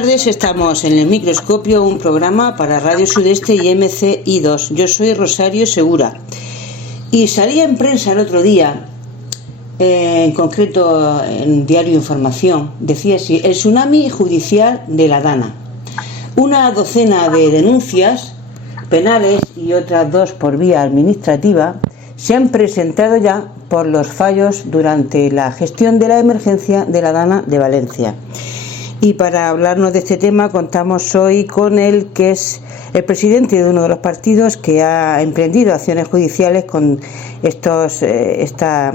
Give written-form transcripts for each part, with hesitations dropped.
tardes, estamos en el Microscopio, un programa para Radio Sudeste y MCI2. Yo soy Rosario Segura y salía en prensa el otro día, en concreto en Diario Información, decía así: el tsunami judicial de la Dana. Una docena de denuncias penales y otras 2 por vía administrativa se han presentado ya por los fallos durante la gestión de la emergencia de la Dana de Valencia. Y para hablarnos de este tema contamos hoy con él, que es el presidente de uno de los partidos que ha emprendido acciones judiciales con esta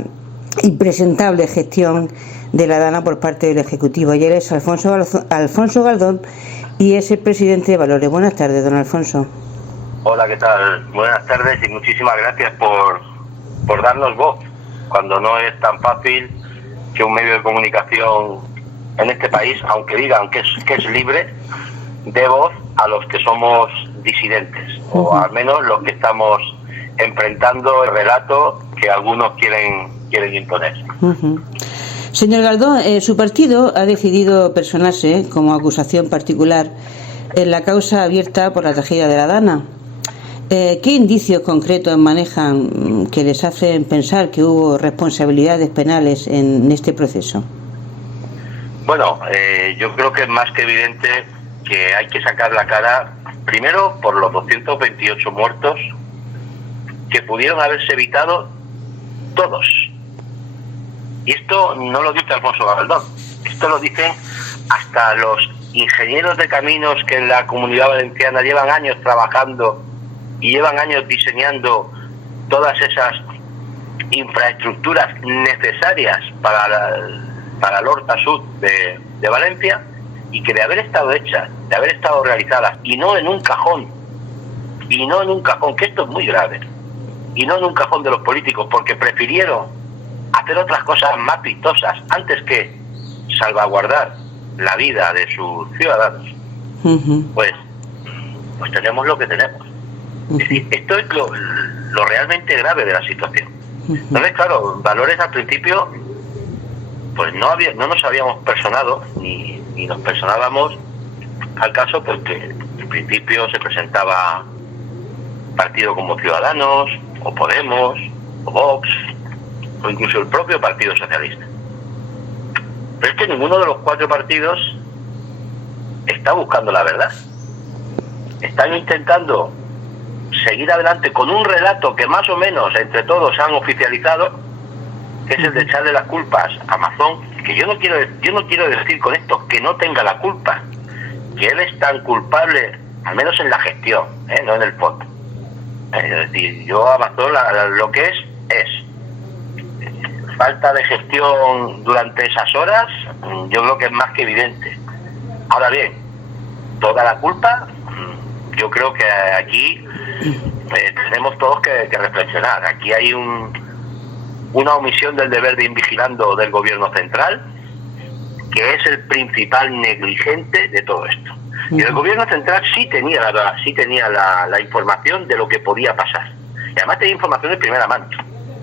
impresentable gestión de la Dana por parte del Ejecutivo. Y él es Alfonso Galdón y es el presidente de Valores. Buenas tardes, don Alfonso. Hola, ¿qué tal? Buenas tardes y muchísimas gracias por darnos voz, cuando no es tan fácil que un medio de comunicación en este país, aunque digan que es libre, dé voz a los que somos disidentes, o al menos los que estamos enfrentando el relato que algunos quieren imponer. Señor Galdón, su partido ha decidido personarse como acusación particular en la causa abierta por la tragedia de la Dana. ¿Qué indicios concretos manejan que les hacen pensar que hubo responsabilidades penales en este proceso? Bueno, yo creo que es más que evidente que hay que sacar la cara, primero por los 228 muertos, que pudieron haberse evitado todos. Y esto no lo dice Alfonso Galdón, esto lo dicen hasta los ingenieros de caminos que en la Comunidad Valenciana llevan años trabajando y llevan años diseñando todas esas infraestructuras necesarias para el Horta Sud de Valencia, y que de haber estado hechas, de haber estado realizadas, y no en un cajón, que esto es muy grave, y no en un cajón de los políticos, porque prefirieron hacer otras cosas más vistosas antes que salvaguardar la vida de sus ciudadanos, pues tenemos lo que tenemos. Es decir, esto es lo realmente grave de la situación. Entonces, claro, Valores al principio pues no nos habíamos personado ni nos personábamos al caso, porque en principio se presentaba partido como Ciudadanos o Podemos o Vox o incluso el propio Partido Socialista. Pero es que ninguno de los 4 partidos está buscando la verdad. Están intentando seguir adelante con un relato que más o menos entre todos han oficializado, que es el de echarle las culpas a Amazon, que yo no quiero decir con esto que no tenga la culpa, que él es tan culpable, al menos en la gestión, no en el fondo. Es decir, yo Amazon lo que es falta de gestión durante esas horas, yo creo que es más que evidente. Ahora bien, toda la culpa, yo creo que aquí tenemos todos que reflexionar. Aquí hay una omisión del deber de invigilando del gobierno central, que es el principal negligente de todo esto. Y el gobierno central sí tenía la información de lo que podía pasar. Y además tenía información de primera mano.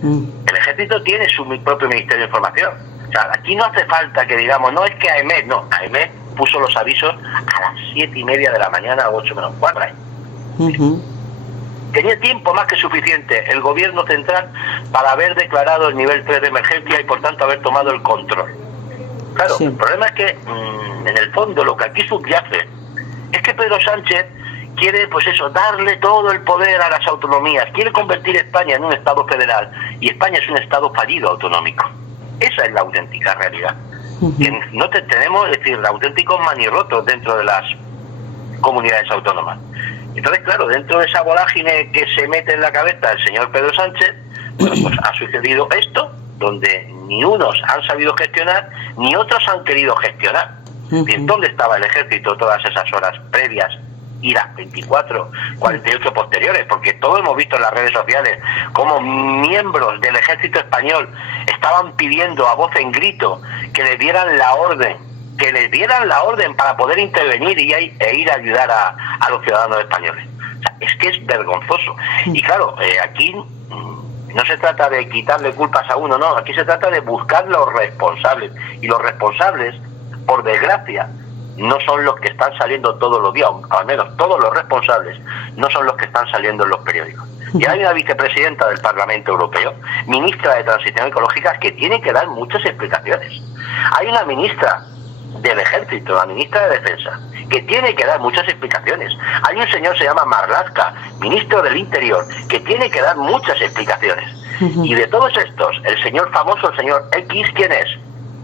El ejército tiene su propio Ministerio de Información. O sea, aquí no hace falta que digamos, no es que AEMET puso los avisos a las 7:30 de la mañana a 8 menos 4. Tenía tiempo más que suficiente el gobierno central para haber declarado el nivel 3 de emergencia y por tanto haber tomado el control. Claro, sí. El problema es que en el fondo lo que aquí subyace es que Pedro Sánchez quiere, darle todo el poder a las autonomías, quiere convertir España en un Estado federal, y España es un Estado fallido autonómico. Esa es la auténtica realidad. Que no tenemos, es decir, auténticos manirrotos dentro de las comunidades autónomas. Entonces, claro, dentro de esa vorágine que se mete en la cabeza el señor Pedro Sánchez, pues ha sucedido esto, donde ni unos han sabido gestionar, ni otros han querido gestionar. ¿Dónde estaba el ejército todas esas horas previas y las 24, 48 posteriores? Porque todos hemos visto en las redes sociales cómo miembros del ejército español estaban pidiendo a voz en grito que les dieran la orden para poder intervenir e ir a ayudar a los ciudadanos españoles. O sea, es que es vergonzoso. Y claro, aquí no se trata de quitarle culpas a uno, no, aquí se trata de buscar los responsables. Y los responsables, por desgracia, no son los que están saliendo todos los días, o al menos todos los responsables, no son los que están saliendo en los periódicos. Y hay una vicepresidenta del Parlamento Europeo, ministra de Transición Ecológica, que tiene que dar muchas explicaciones. Hay una ministra del Ejército, la ministra de Defensa, que tiene que dar muchas explicaciones. Hay un señor, se llama Marlaska, ministro del Interior, que tiene que dar muchas explicaciones. Y de todos estos, el señor famoso, el señor X, ¿quién es?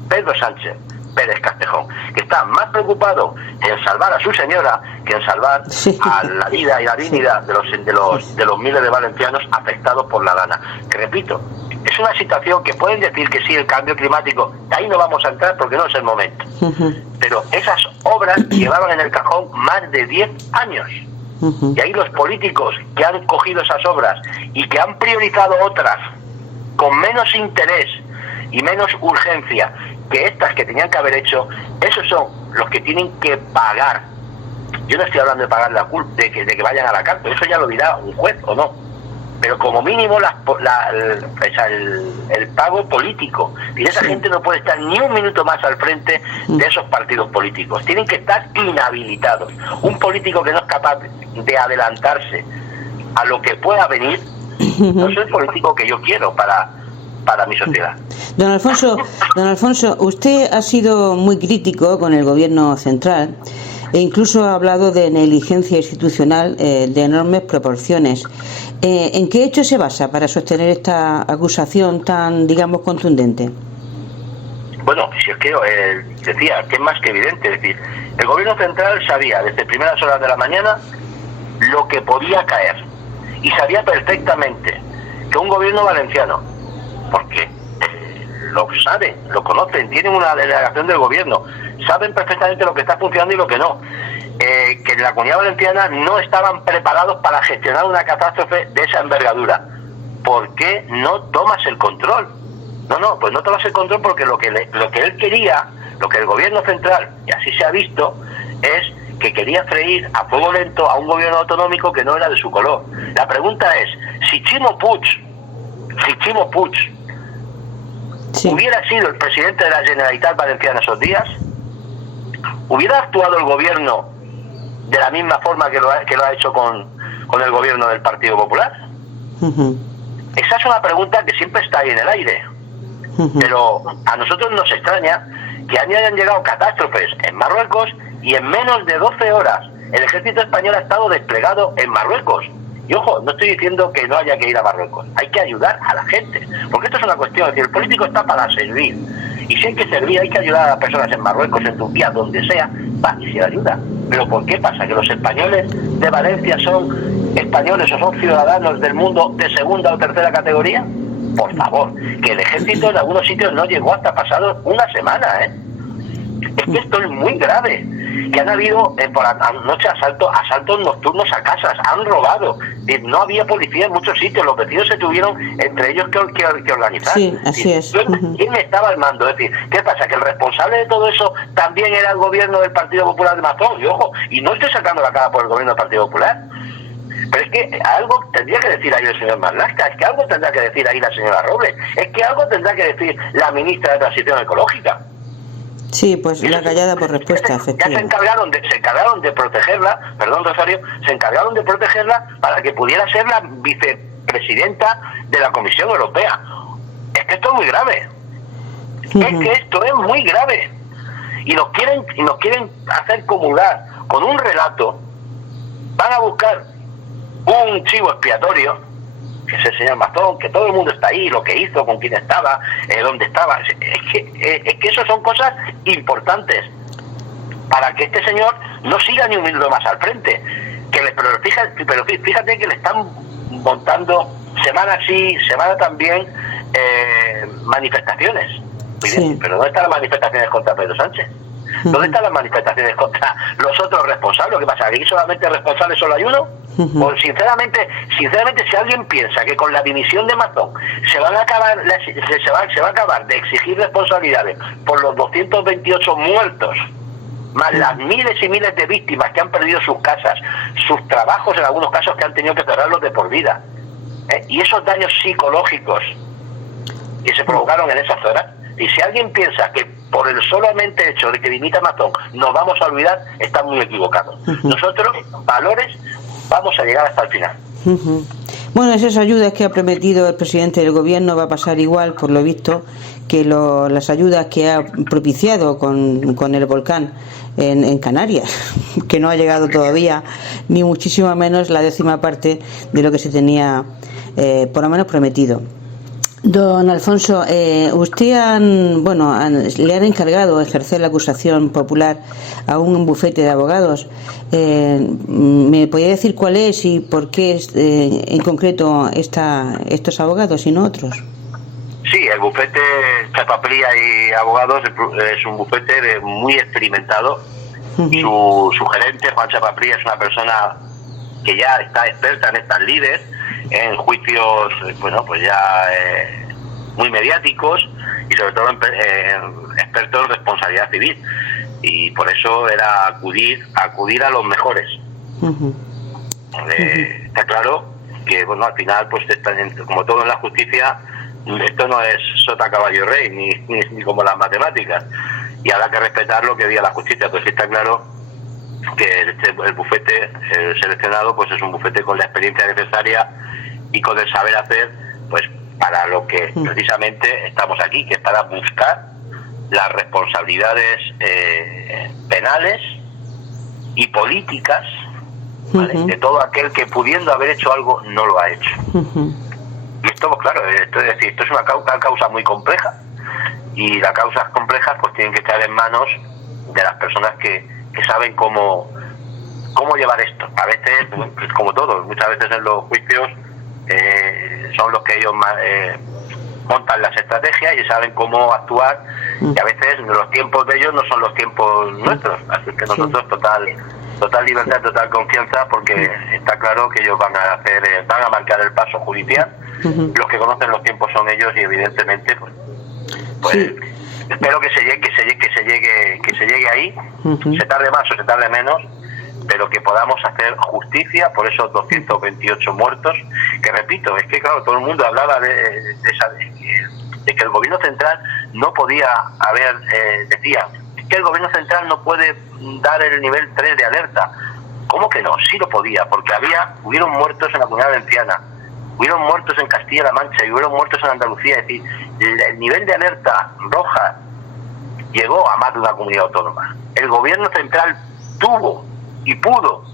Pedro Sánchez Pérez Castejón, que está más preocupado en salvar a su señora que en salvar a la vida y la dignidad de los miles de valencianos afectados por la lana. Que repito, es una situación que pueden decir que sí, el cambio climático, ahí no vamos a entrar porque no es el momento. Pero esas obras llevaban en el cajón más de 10 años. Y ahí los políticos que han cogido esas obras y que han priorizado otras con menos interés y menos urgencia que estas que tenían que haber hecho, esos son los que tienen que pagar. Yo no estoy hablando de pagar la culpa, de que vayan a la cárcel, eso ya lo dirá un juez o no, pero como mínimo el pago político. Y esa gente no puede estar ni un minuto más al frente de esos partidos políticos, tienen que estar inhabilitados. Un político que no es capaz de adelantarse a lo que pueda venir, no es el político que yo quiero para mi sociedad. Don Alfonso, usted ha sido muy crítico con el gobierno central e incluso ha hablado de negligencia institucional de enormes proporciones. ¿En qué hecho se basa para sostener esta acusación tan, digamos, contundente? Bueno, si es que decía que es más que evidente, es decir, el gobierno central sabía desde primeras horas de la mañana lo que podía caer y sabía perfectamente que un gobierno valenciano, porque lo saben, lo conocen, tienen una delegación del gobierno, saben perfectamente lo que está funcionando y lo que no, que en la Comunidad Valenciana no estaban preparados para gestionar una catástrofe de esa envergadura. ¿Por qué no tomas el control? Pues no tomas el control porque lo que él quería, lo que el gobierno central, y así se ha visto, es que quería freír a fuego lento a un gobierno autonómico que no era de su color. La pregunta es, si Chimo Puig hubiera sido el presidente de la Generalitat Valenciana esos días, ¿hubiera actuado el gobierno de la misma forma que lo ha hecho con el gobierno del Partido Popular? Esa es una pregunta que siempre está ahí en el aire. Pero a nosotros nos extraña que hayan llegado catástrofes en Marruecos y en menos de 12 horas el ejército español ha estado desplegado en Marruecos. Y ojo, no estoy diciendo que no haya que ir a Marruecos, hay que ayudar a la gente, porque esto es una cuestión, es decir, el político está para servir, y si hay que servir, hay que ayudar a las personas en Marruecos, en Turquía, donde sea, va y se ayuda. Pero ¿por qué pasa? ¿Que los españoles de Valencia son españoles o son ciudadanos del mundo de segunda o tercera categoría? Por favor, que el ejército en algunos sitios no llegó hasta pasado una semana, Es que esto es muy grave. Que han habido por anoche asaltos nocturnos a casas, han robado, no había policía en muchos sitios, los vecinos se tuvieron entre ellos que organizar. Sí, así es. ¿Quién estaba al mando? Es decir, ¿qué pasa? Que el responsable de todo eso también era el gobierno del Partido Popular de Mazón, y ojo, y no estoy sacando la cara por el gobierno del Partido Popular, pero es que algo tendría que decir ahí el señor Marlaska, es que algo tendrá que decir ahí la señora Robles, es que algo tendrá que decir la ministra de Transición Ecológica. Sí, pues la callada por respuesta, efectivamente. Ya se encargaron de protegerla, perdón Rosario, se encargaron de protegerla para que pudiera ser la vicepresidenta de la Comisión Europea. Es que esto es muy grave. Es que esto es muy grave. Y nos quieren hacer comulgar con un relato. Van a buscar un chivo expiatorio, que es el señor Mazón, que todo el mundo está ahí, lo que hizo, con quién estaba, dónde estaba. Es que eso son cosas importantes para que este señor no siga ni un minuto más al frente. Pero fíjate que le están montando semana sí, semana también manifestaciones. Sí. Pero ¿dónde están las manifestaciones contra Pedro Sánchez? ¿Dónde están las manifestaciones contra los otros responsables? ¿Qué pasa? ¿Aquí solamente responsables solo hay uno? Pues sinceramente, si alguien piensa que con la dimisión de Mazón se va a acabar de exigir responsabilidades por los 228 muertos, más las miles y miles de víctimas que han perdido sus casas, sus trabajos, en algunos casos que han tenido que cerrarlos de por vida, y esos daños psicológicos que se provocaron en esas horas, y si alguien piensa que por el solamente hecho de que dimita Mazón nos vamos a olvidar, están muy equivocados. Nosotros, valores, vamos a llegar hasta el final. Bueno, esas ayudas que ha prometido el presidente del gobierno va a pasar igual, por lo visto, que las ayudas que ha propiciado con el volcán en Canarias, que no ha llegado todavía, ni muchísimo menos la 10ª parte de lo que se tenía por lo menos prometido. Don Alfonso, usted le han encargado ejercer la acusación popular a un bufete de abogados. ¿Me podría decir cuál es y por qué en concreto estos abogados y no otros? Sí, el bufete Chapapría y Abogados es un bufete muy experimentado. Su gerente, Juan Chapapría, es una persona que ya está experta en estas lides, en juicios, pues ya muy mediáticos y sobre todo expertos en responsabilidad civil. Y por eso era acudir a los mejores. Está claro que al final, pues como todo en la justicia, esto no es sota caballo rey ni como las matemáticas, y habrá que respetar lo que diga la justicia. Pues está claro que el bufete seleccionado pues es un bufete con la experiencia necesaria y con el saber hacer, pues para lo que precisamente estamos aquí, que es para buscar las responsabilidades penales y políticas, ¿vale? De todo aquel que, pudiendo haber hecho algo, no lo ha hecho. Y esto, pues claro, esto es una causa muy compleja, y las causas complejas pues tienen que estar en manos de las personas que saben cómo llevar esto. A veces, pues como todos, muchas veces en los juicios son los que ellos montan las estrategias y saben cómo actuar, y a veces los tiempos de ellos no son los tiempos nuestros, así que nosotros total libertad, total confianza, porque está claro que ellos van a marcar el paso judicial. Los que conocen los tiempos son ellos, y evidentemente pues espero que se llegue ahí, se tarde más o se tarde menos, pero que podamos hacer justicia por esos 228 muertos, que repito, es que claro, todo el mundo hablaba de que el gobierno central no podía decía que el gobierno central no puede dar el nivel 3 de alerta. ¿Cómo que no? Sí lo podía, porque hubieron muertos en la Comunidad Valenciana, hubieron muertos en Castilla-La Mancha y hubieron muertos en Andalucía. Es decir, el nivel de alerta roja llegó a más de una comunidad autónoma. El gobierno central tuvo y pudo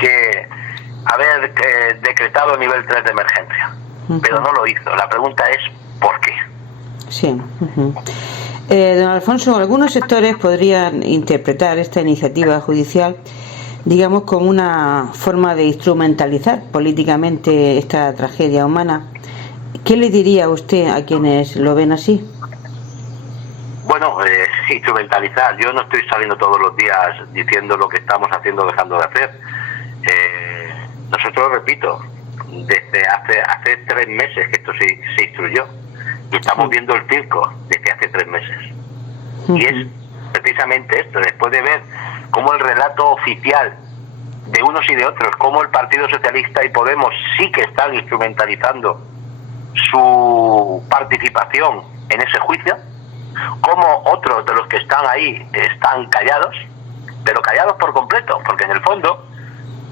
que haber decretado el nivel 3 de emergencia, pero no lo hizo. La pregunta es ¿por qué? Sí. Don Alfonso, algunos sectores podrían interpretar esta iniciativa judicial, digamos, como una forma de instrumentalizar políticamente esta tragedia humana. ¿Qué le diría usted a quienes lo ven así? Bueno, instrumentalizar. Yo no estoy saliendo todos los días diciendo lo que estamos haciendo o dejando de hacer. Nosotros, repito, desde hace 3 meses que esto se instruyó, y estamos viendo el circo desde hace 3 meses. Y es precisamente esto, después de ver cómo el relato oficial de unos y de otros, cómo el Partido Socialista y Podemos sí que están instrumentalizando su participación en ese juicio, cómo otros de los que están ahí están callados, pero callados por completo, porque en el fondo,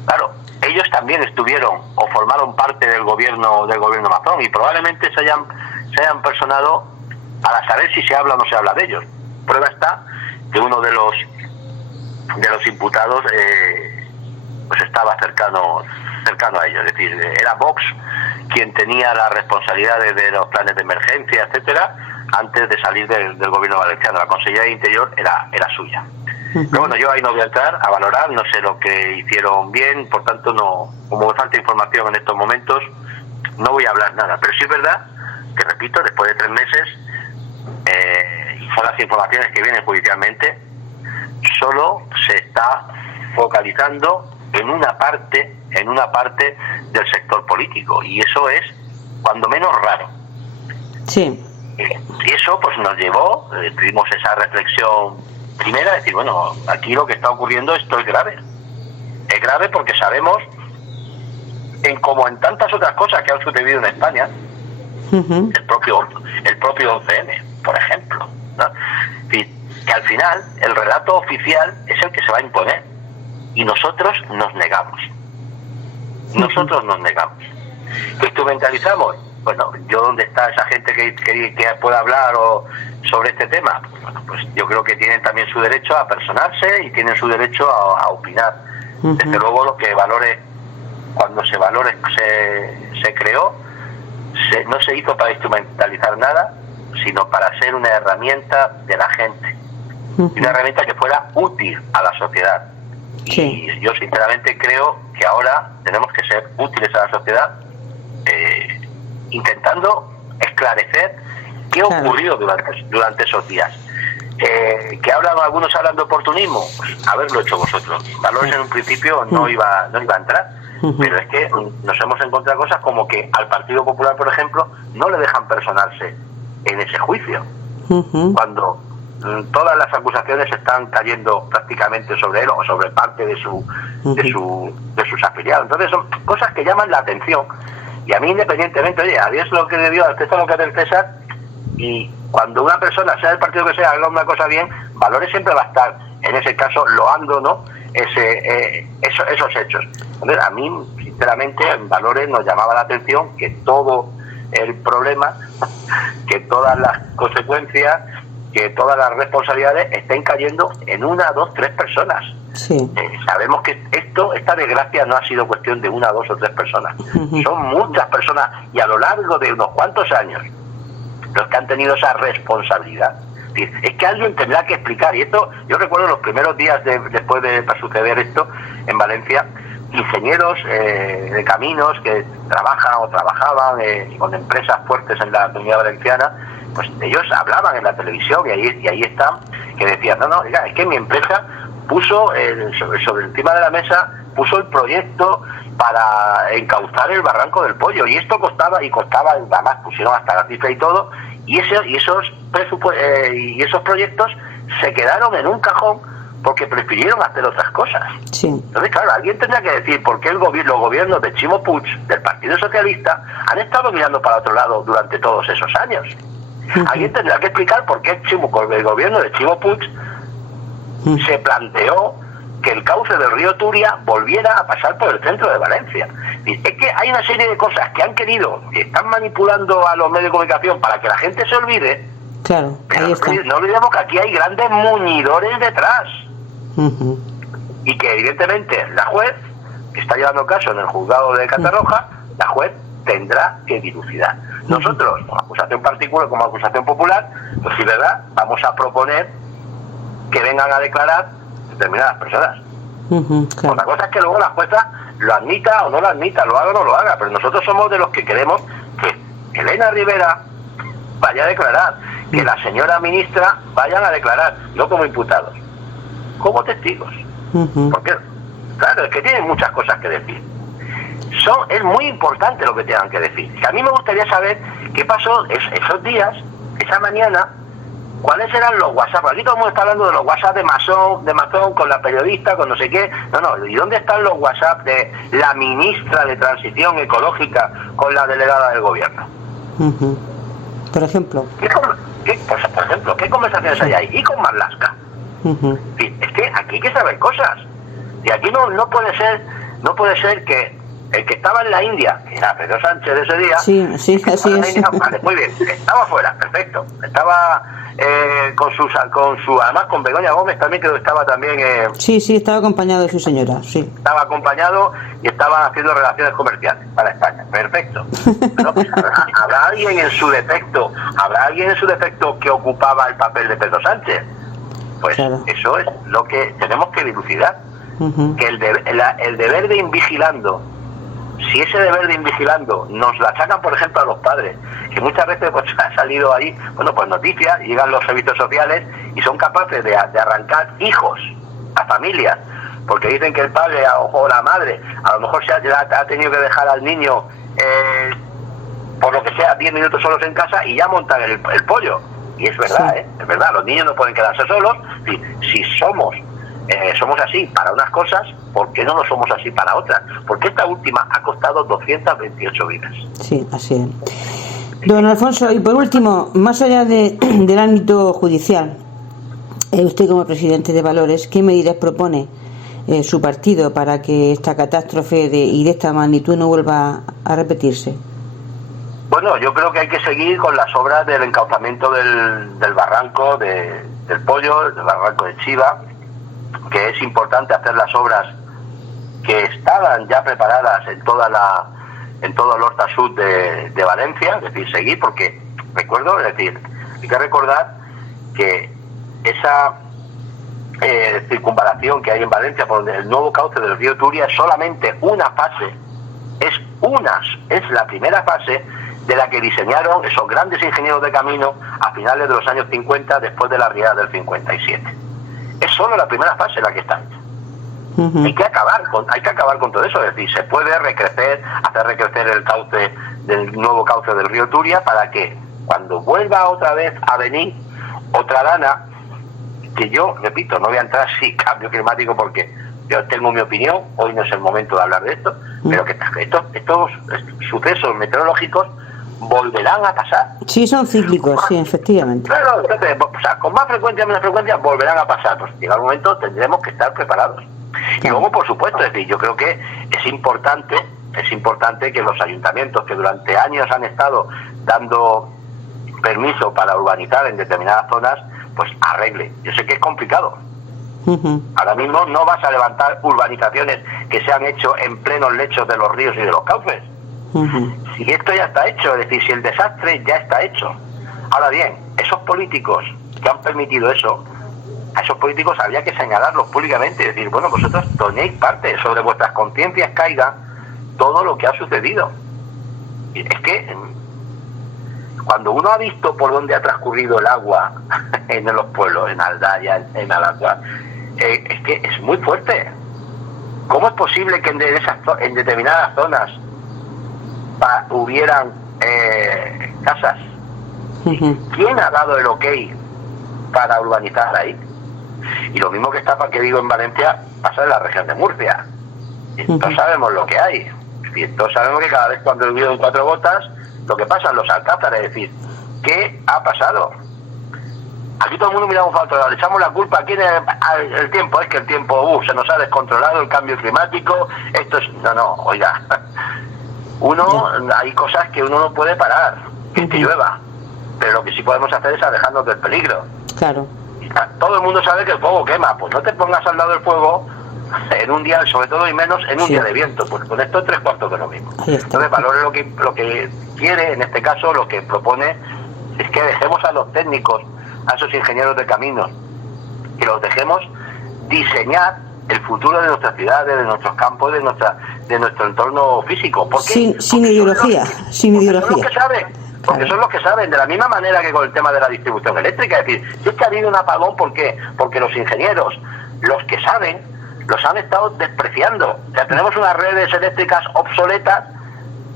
claro, ellos también estuvieron o formaron parte del gobierno Mazón, y probablemente se hayan personado para saber si se habla o no se habla de ellos. Prueba está que uno de los imputados pues estaba cercano a ellos, es decir, era Vox quien tenía las responsabilidades de los planes de emergencia, etcétera, antes de salir del gobierno valenciano. La Consejería de Interior era suya. Pero bueno, yo ahí no voy a entrar a valorar, no sé lo que hicieron bien, por tanto, como me falta información en estos momentos, no voy a hablar nada. Pero sí es verdad que, repito, después de 3 meses, y son las informaciones que vienen judicialmente, solo se está focalizando en una parte del sector político, y eso es cuando menos raro. Sí. Y eso pues nos llevó, tuvimos esa reflexión primera, de decir, bueno, aquí lo que está ocurriendo, esto es grave. Es grave porque sabemos, como en tantas otras cosas que han sucedido en España, el propio 11M, por ejemplo, ¿no? que al final el relato oficial es el que se va a imponer y nosotros nos negamos. Nosotros nos negamos. ¿Que instrumentalizamos? Bueno, yo ¿dónde está esa gente que pueda hablar sobre este tema? Bueno, pues yo creo que tienen también su derecho a personarse y tienen su derecho a opinar. Desde luego lo que Valores, cuando Valores se creó, no se hizo para instrumentalizar nada, sino para ser una herramienta de la gente. Y una herramienta que fuera útil a la sociedad. Sí. Y yo sinceramente creo que ahora tenemos que ser útiles a la sociedad, intentando esclarecer qué ocurrió durante esos días. Que algunos hablan de oportunismo, pues haberlo hecho vosotros. Valores en un principio no iba a entrar, pero es que nos hemos encontrado cosas como que al Partido Popular, por ejemplo, no le dejan personarse en ese juicio, cuando todas las acusaciones están cayendo prácticamente sobre él o sobre parte de sus afiliados. Entonces son cosas que llaman la atención. Y a mí, independientemente, oye, a Dios lo que le dio, al César lo que es del César, y cuando una persona, sea del partido que sea, haga una cosa bien, Valores siempre va a estar, en ese caso, loando, ¿no?, esos hechos. Entonces, a mí, sinceramente, en Valores nos llamaba la atención que todo el problema, que todas las consecuencias, que todas las responsabilidades estén cayendo en 1, 2, 3 personas. Sí. Sabemos que esta desgracia no ha sido cuestión de 1, 2 o 3 personas. Son muchas personas y a lo largo de unos cuantos años los que han tenido esa responsabilidad. Es que alguien tendrá que explicar. Y esto, yo recuerdo los primeros días después de suceder esto en Valencia, ingenieros de caminos que trabajaban con empresas fuertes en la Comunidad Valenciana, pues ellos hablaban en la televisión y ahí están, que decían, no, oiga, es que mi empresa puso sobre encima de la mesa, puso el proyecto para encauzar el Barranco del Pollo, y esto costaba, además pusieron hasta la cifra y todo, y esos proyectos se quedaron en un cajón porque prefirieron hacer otras cosas. Sí. Entonces, claro, alguien tendrá que decir por qué los gobiernos de Chimo Puig, del Partido Socialista, han estado mirando para otro lado durante todos esos años. Alguien tendrá que explicar por qué el gobierno de Chimo Puig se planteó que el cauce del río Turia volviera a pasar por el centro de Valencia. Es que hay una serie de cosas que han querido, que están manipulando a los medios de comunicación para que la gente se olvide. Claro, pero no olvidemos que aquí hay grandes muñidores detrás. Y que evidentemente la juez, que está llevando caso en el juzgado de Catarroja, la juez tendrá que dilucidar. Nosotros, como acusación particular, como acusación popular, pues sí, ¿verdad?, vamos a proponer que vengan a declarar determinadas personas. Claro. Otra cosa es que luego la jueza lo admita o no lo admita, lo haga o no lo haga, pero nosotros somos de los que queremos que Elena Rivera vaya a declarar, que la señora ministra vayan a declarar, no como imputados, como testigos. Porque, claro, es que tienen muchas cosas que decir. Es muy importante lo que tengan que decir. A mí me gustaría saber qué pasó esos días, esa mañana, cuáles eran los WhatsApp. Aquí todo el mundo está hablando de los WhatsApp de Mazón con la periodista, con no sé qué. No, ¿y dónde están los WhatsApp de la ministra de Transición Ecológica con la delegada del gobierno? Por ejemplo. ¿Qué conversaciones hay ahí? Y con Marlaska. Es que aquí hay que saber cosas. Y aquí no puede ser que el que estaba en la India, que era Pedro Sánchez de ese día, sí, así es. Vale, muy bien, estaba fuera, perfecto. Estaba además con Begoña Gómez también, creo que estaba también. Sí, estaba acompañado de su señora, sí. Estaba acompañado y estaban haciendo relaciones comerciales para España, perfecto. Pero, pues, ¿habrá alguien en su defecto que ocupaba el papel de Pedro Sánchez? Pues claro. Eso es lo que tenemos que dilucidar. Que el deber de invigilando, si ese deber de invigilando nos la sacan, por ejemplo, a los padres, que muchas veces pues ha salido ahí, pues noticias, llegan los servicios sociales y son capaces de arrancar hijos a familias, porque dicen que el padre o la madre a lo mejor ha tenido que dejar al niño por lo que sea 10 minutos solos en casa y ya montan el pollo. Y es verdad, es verdad, los niños no pueden quedarse solos. Si somos así para unas cosas, ¿por qué no lo somos así para otras? Porque esta última ha costado 228 vidas. Sí, así es. Don Alfonso, y por último, más allá del ámbito judicial, Usted, como presidente de Valores, ¿qué medidas propone su partido para que esta catástrofe y de esta magnitud no vuelva a repetirse? Bueno, yo creo que hay que seguir con las obras del encauzamiento del barranco del Pollo, del barranco de Chiva, que es importante hacer las obras que estaban ya preparadas en todo el Horta Sur de Valencia, es decir, seguir, porque recuerdo, es decir, hay que recordar que esa circunvalación que hay en Valencia por el nuevo cauce del río Turia es solamente una fase, es la primera fase de la que diseñaron esos grandes ingenieros de camino a finales de los años 50, después de la riada del 57. Es solo la primera fase la que está hecha. Uh-huh. Hay que acabar con todo eso, es decir, se puede hacer recrecer el cauce del nuevo cauce del río Turia, para que cuando vuelva otra vez a venir otra dana, que yo, repito, no voy a entrar si cambio climático, porque yo tengo mi opinión, hoy no es el momento de hablar de esto, pero que estos sucesos meteorológicos volverán a pasar. Sí, son cíclicos, sí, efectivamente. Claro, entonces, o sea, con más frecuencia o menos frecuencia volverán a pasar, pues llega un momento tendremos que estar preparados. Y luego, por supuesto, es decir, yo creo que es importante que los ayuntamientos, que durante años han estado dando permiso para urbanizar en determinadas zonas, pues arregle. Yo sé que es complicado. Uh-huh. Ahora mismo no vas a levantar urbanizaciones que se han hecho en plenos lechos de los ríos y de los cauces. Uh-huh. Si esto ya está hecho, es decir, si el desastre ya está hecho. Ahora bien, esos políticos que han permitido eso, a esos políticos habría que señalarlos públicamente y decir, bueno, vosotros toméis parte, sobre vuestras conciencias caiga todo lo que ha sucedido. Es que cuando uno ha visto por dónde ha transcurrido el agua en los pueblos, en Aldaya, en Alagua, es que es muy fuerte. ¿Cómo es posible que en determinadas zonas hubieran casas? Uh-huh. ¿Quién ha dado el ok para urbanizar ahí? Y lo mismo que digo en Valencia pasa en la región de Murcia. Uh-huh. Todos sabemos lo que hay. Y todos sabemos que cada vez cuando llueven 4 gotas, lo que pasa en los alcázares, es decir, ¿qué ha pasado? Aquí todo el mundo miramos para otro lado, le echamos la culpa aquí el tiempo, es que el tiempo se nos ha descontrolado, el cambio climático, esto es... No, oiga, hay cosas que uno no puede parar, que llueva, pero lo que sí podemos hacer es alejarnos del peligro. Claro. Todo el mundo sabe que el fuego quema, pues no te pongas al lado del fuego en un día, sobre todo y menos en un día de viento, pues con esto es 3/4 de lo mismo. Entonces Valores lo que quiere, en este caso, lo que propone es que dejemos a los técnicos, a esos ingenieros de caminos, que los dejemos diseñar el futuro de nuestras ciudades, de nuestros campos, de nuestro entorno físico. ¿Por qué? Sin ideología. Porque son los que saben, de la misma manera que con el tema de la distribución eléctrica. Es decir, si es que ha habido un apagón, ¿por qué? Porque los ingenieros, los que saben, los han estado despreciando. O sea, tenemos unas redes eléctricas obsoletas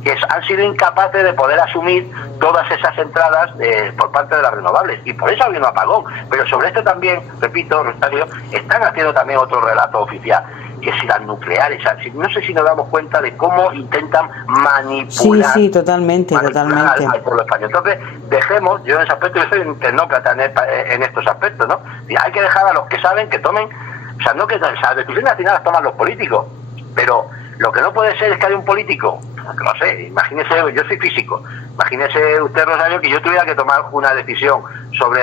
que han sido incapaces de poder asumir todas esas entradas por parte de las renovables, y por eso ha habido un apagón. Pero sobre esto también, repito, Rosario, están haciendo también otro relato oficial, que si las nucleares, no sé si nos damos cuenta de cómo intentan manipular. Sí, totalmente. Al pueblo español. Entonces, dejemos, yo en ese aspecto, yo soy un tecnócrata en estos aspectos, ¿no? Y hay que dejar a los que saben que tomen, o sea, no que las decisiones al final las toman los políticos, pero lo que no puede ser es que haya un político, no sé, imagínese, yo soy físico, imagínese usted, Rosario, que yo tuviera que tomar una decisión sobre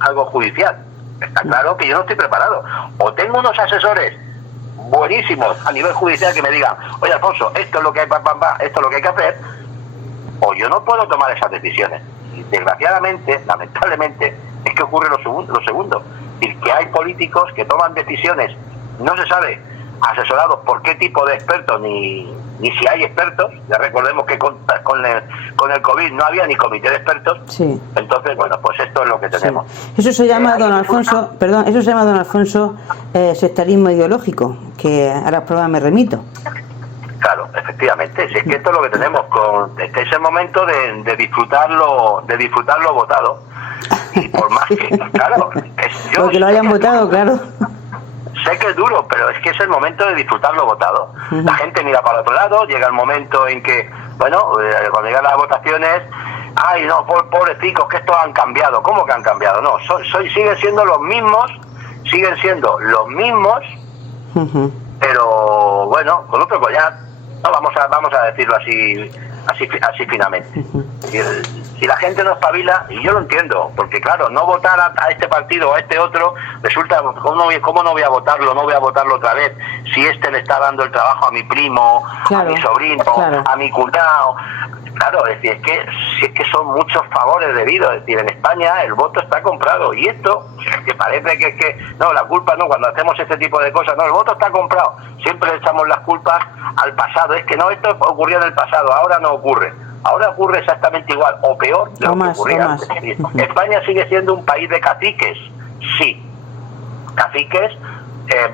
algo judicial. Está claro que yo no estoy preparado. O tengo unos asesores buenísimos a nivel judicial que me digan, oye, Alfonso, esto es lo que hay, esto es lo que hay que hacer, o yo no puedo tomar esas decisiones. Y desgraciadamente, lamentablemente, es que ocurre lo segundo. Y que hay políticos que toman decisiones, no se sabe, asesorados por qué tipo de expertos, ni si hay expertos. Ya recordemos que con el COVID no había ni comité de expertos. Sí. Entonces, bueno, pues esto es lo que tenemos. Sí. Eso se llama, don Alfonso, sectarismo ideológico, que a las pruebas me remito. Claro, efectivamente, si es que esto es lo que tenemos, este es el momento de disfrutarlo votado. Y por más que, claro, porque lo hayan votado, claro. Sé que es duro, pero es que es el momento de disfrutarlo votado. Uh-huh. La gente mira para otro lado, llega el momento en que, bueno, cuando llegan las votaciones, ay, no, pobrecicos, que estos han cambiado. ¿Cómo que han cambiado? No, siguen siendo los mismos, Uh-huh. pero bueno, con otro collar. No, vamos a decirlo así finamente. Uh-huh. Si la gente no espabila, y yo lo entiendo, porque claro, no votar a este partido o a este otro, resulta, ¿cómo no voy a votarlo? No voy a votarlo otra vez, si este le está dando el trabajo a mi primo, claro, a mi sobrino, claro, a mi cuñado. Claro, es decir, si es que son muchos favores debidos, es decir, en España el voto está comprado, y esto, que parece que no, la culpa no, cuando hacemos este tipo de cosas, no, el voto está comprado, siempre le echamos las culpas al pasado, es que no, esto ocurrió en el pasado, ahora no ocurre. Ahora ocurre exactamente igual, o peor de lo que ocurría antes. España sigue siendo un país de caciques, sí, caciques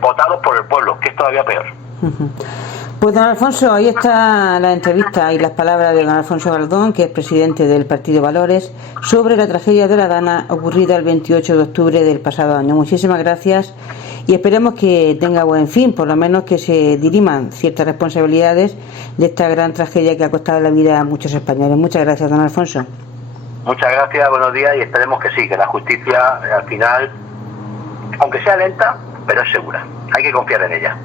votados por el pueblo, que es todavía peor. Pues don Alfonso, ahí está la entrevista y las palabras de don Alfonso Galdón, que es presidente del Partido Valores, sobre la tragedia de la Dana ocurrida el 28 de octubre del pasado año. Muchísimas gracias y esperemos que tenga buen fin, por lo menos que se diriman ciertas responsabilidades de esta gran tragedia que ha costado la vida a muchos españoles. Muchas gracias, don Alfonso. Muchas gracias, buenos días, y esperemos que sí, que la justicia al final, aunque sea lenta, pero es segura. Hay que confiar en ella.